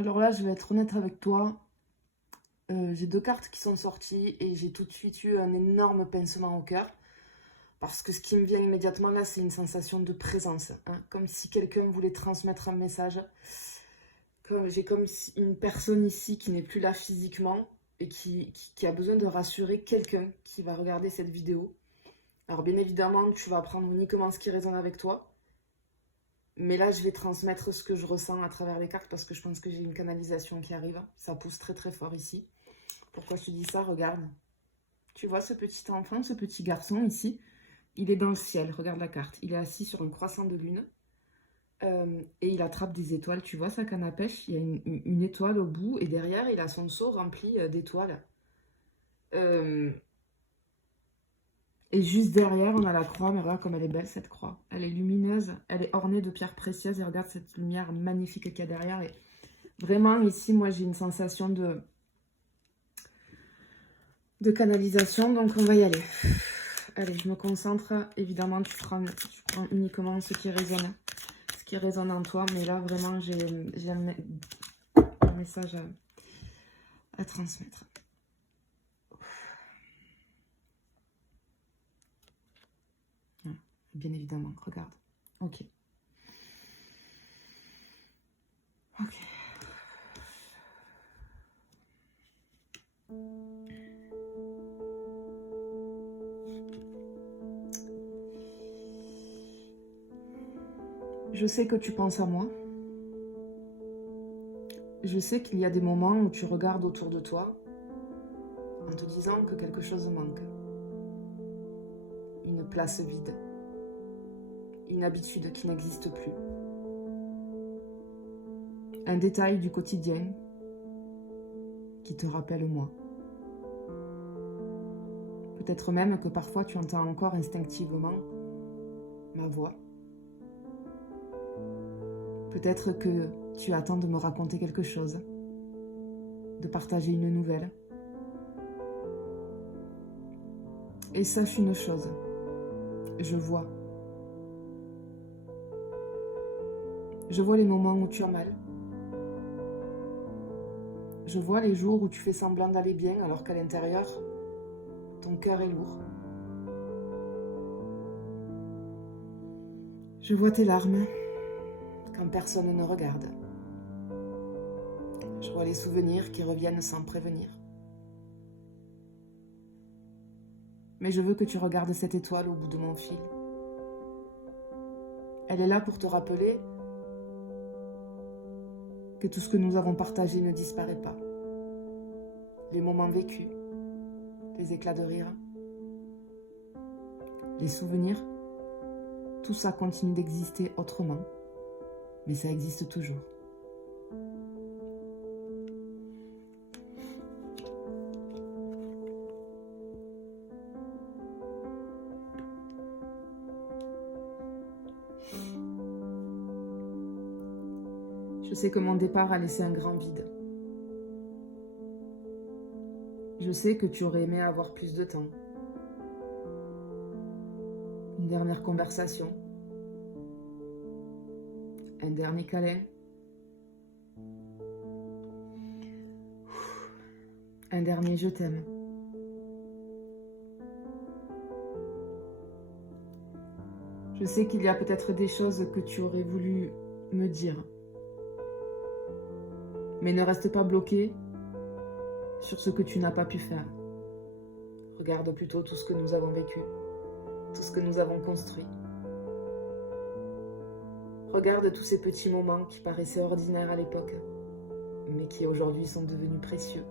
Alors là, je vais être honnête avec toi. J'ai deux cartes qui sont sorties et j'ai tout de suite eu un énorme pincement au cœur. Parce que ce qui me vient immédiatement là, c'est une sensation de présence, hein. Comme si quelqu'un voulait transmettre un message. J'ai comme une personne ici qui n'est plus là physiquement et qui a besoin de rassurer quelqu'un qui va regarder cette vidéo. Alors bien évidemment, tu vas apprendre uniquement ce qui résonne avec toi. Mais là, je vais transmettre ce que je ressens à travers les cartes parce que je pense que j'ai une canalisation qui arrive. Ça pousse très très fort ici. Pourquoi je te dis ça? Regarde. Tu vois ce petit enfant, ce petit garçon ici? Il est dans le ciel, regarde la carte. Il est assis sur un croissant de lune et il attrape des étoiles. Tu vois sa canne à pêche? Il y a une étoile au bout et derrière, il a son seau rempli d'étoiles. Et juste derrière, on a la croix. Mais regarde comme elle est belle cette croix. Elle est lumineuse, elle est ornée de pierres précieuses. Et regarde cette lumière magnifique qu'il y a derrière. Et vraiment, ici, moi, j'ai une sensation de canalisation. Donc, on va y aller. Allez, je me concentre. Évidemment, tu prends uniquement ce qui résonne en toi. Mais là, vraiment, j'ai un message à transmettre. Bien évidemment, regarde. Ok. Ok. Je sais que tu penses à moi. Je sais qu'il y a des moments où tu regardes autour de toi en te disant que quelque chose manque. Une place vide. Une habitude qui n'existe plus. Un détail du quotidien qui te rappelle moi. Peut-être même que parfois tu entends encore instinctivement ma voix. Peut-être que tu attends de me raconter quelque chose, de partager une nouvelle. Et sache une chose, je vois. Je vois les moments où tu as mal. Je vois les jours où tu fais semblant d'aller bien alors qu'à l'intérieur, ton cœur est lourd. Je vois tes larmes quand personne ne regarde. Je vois les souvenirs qui reviennent sans prévenir. Mais je veux que tu regardes cette étoile au bout de mon fil. Elle est là pour te rappeler que tout ce que nous avons partagé ne disparaît pas. Les moments vécus, les éclats de rire, les souvenirs, tout ça continue d'exister autrement, mais ça existe toujours. Je sais que mon départ a laissé un grand vide. Je sais que tu aurais aimé avoir plus de temps. Une dernière conversation. Un dernier câlin. Un dernier je t'aime. Je sais qu'il y a peut-être des choses que tu aurais voulu me dire. Mais ne reste pas bloqué sur ce que tu n'as pas pu faire. Regarde plutôt tout ce que nous avons vécu, tout ce que nous avons construit. Regarde tous ces petits moments qui paraissaient ordinaires à l'époque, mais qui aujourd'hui sont devenus précieux.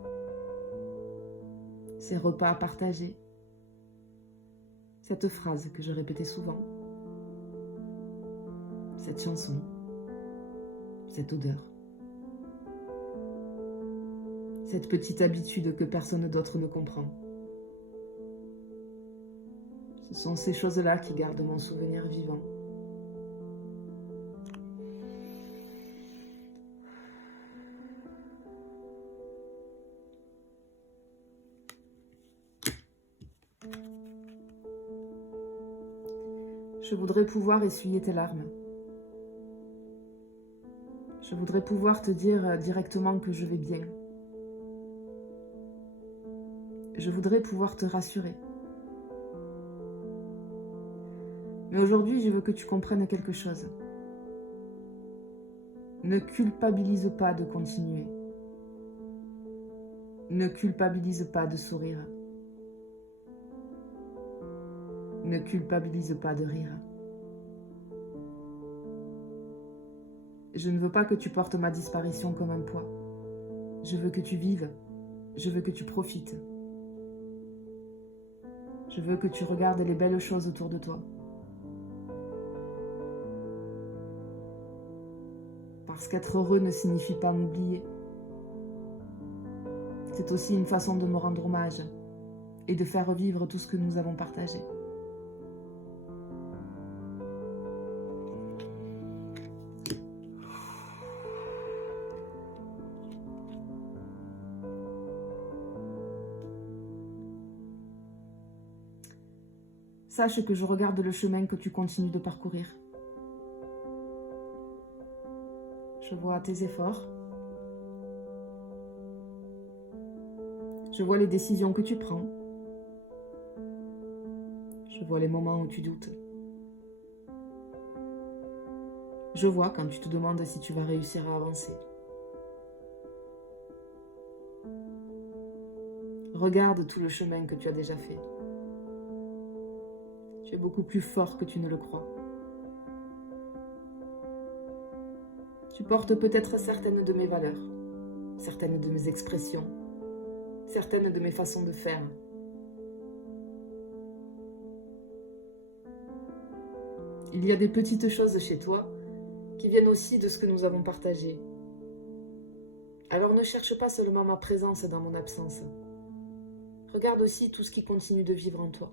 Ces repas partagés, cette phrase que je répétais souvent, cette chanson, cette odeur, cette petite habitude que personne d'autre ne comprend. Ce sont ces choses-là qui gardent mon souvenir vivant. Je voudrais pouvoir essuyer tes larmes. Je voudrais pouvoir te dire directement que je vais bien. Je voudrais pouvoir te rassurer. Mais aujourd'hui, je veux que tu comprennes quelque chose. Ne culpabilise pas de continuer. Ne culpabilise pas de sourire. Ne culpabilise pas de rire. Je ne veux pas que tu portes ma disparition comme un poids. Je veux que tu vives. Je veux que tu profites. Je veux que tu regardes les belles choses autour de toi. Parce qu'être heureux ne signifie pas m'oublier. C'est aussi une façon de me rendre hommage et de faire revivre tout ce que nous avons partagé. Sache que je regarde le chemin que tu continues de parcourir. Je vois tes efforts. Je vois les décisions que tu prends. Je vois les moments où tu doutes. Je vois quand tu te demandes si tu vas réussir à avancer. Regarde tout le chemin que tu as déjà fait. Tu es beaucoup plus fort que tu ne le crois. Tu portes peut-être certaines de mes valeurs, certaines de mes expressions, certaines de mes façons de faire. Il y a des petites choses chez toi qui viennent aussi de ce que nous avons partagé. Alors ne cherche pas seulement ma présence dans mon absence. Regarde aussi tout ce qui continue de vivre en toi.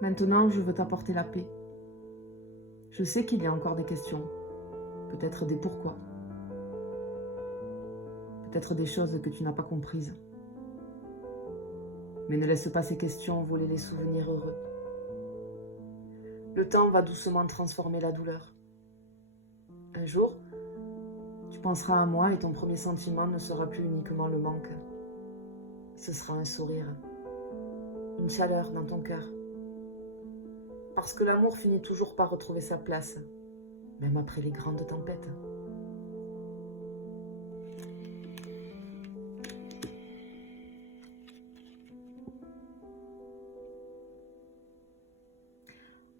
Maintenant, je veux t'apporter la paix. Je sais qu'il y a encore des questions, peut-être des pourquoi, peut-être des choses que tu n'as pas comprises. Mais ne laisse pas ces questions voler les souvenirs heureux. Le temps va doucement transformer la douleur. Un jour, tu penseras à moi et ton premier sentiment ne sera plus uniquement le manque. Ce sera un sourire, une chaleur dans ton cœur. Parce que l'amour finit toujours par retrouver sa place, même après les grandes tempêtes.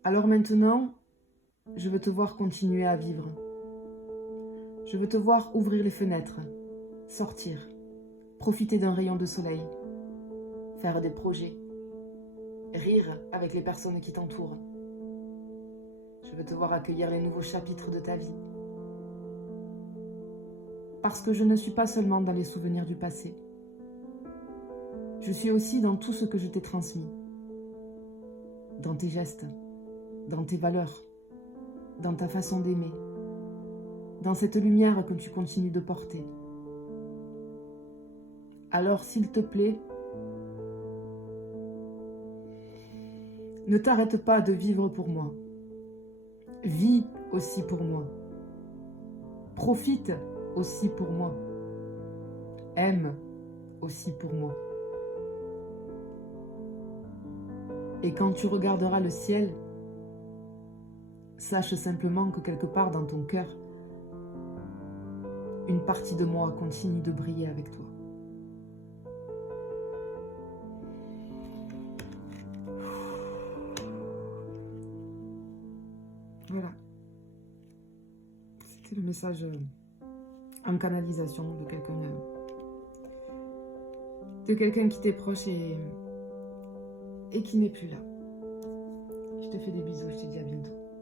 Alors maintenant, je veux te voir continuer à vivre. Je veux te voir ouvrir les fenêtres, sortir, profiter d'un rayon de soleil, faire des projets, rire avec les personnes qui t'entourent. Je veux te voir accueillir les nouveaux chapitres de ta vie. Parce que je ne suis pas seulement dans les souvenirs du passé. Je suis aussi dans tout ce que je t'ai transmis. Dans tes gestes, dans tes valeurs, dans ta façon d'aimer, dans cette lumière que tu continues de porter. Alors, s'il te plaît, ne t'arrête pas de vivre pour moi. Vis aussi pour moi. Profite aussi pour moi. Aime aussi pour moi. Et quand tu regarderas le ciel, sache simplement que quelque part dans ton cœur, une partie de moi continue de briller avec toi. Voilà. C'était le message en canalisation de quelqu'un qui t'est proche et qui n'est plus là. Je te fais des bisous, je te dis à bientôt.